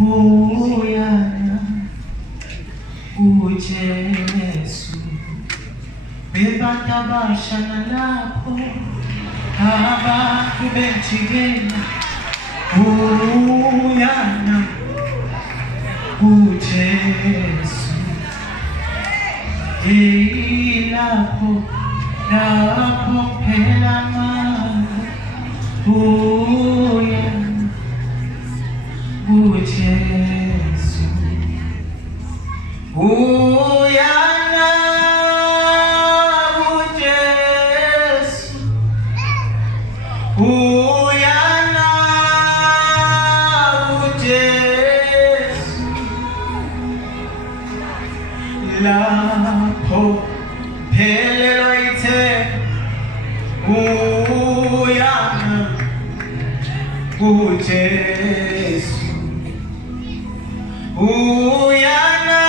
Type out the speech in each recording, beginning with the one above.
Uyana uJesu bebantu abashana lapho abantu benjikela uyana uJesu lapho phela amandla uyana uJesu uyana uJesu uyana uJesu lapho phelelwa ithemba uyana uJesu uyana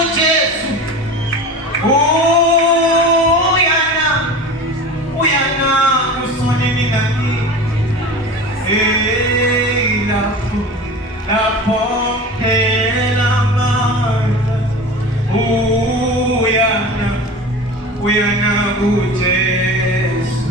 uJesu uyana usonini ngani lapho phela amandla uyana uJesu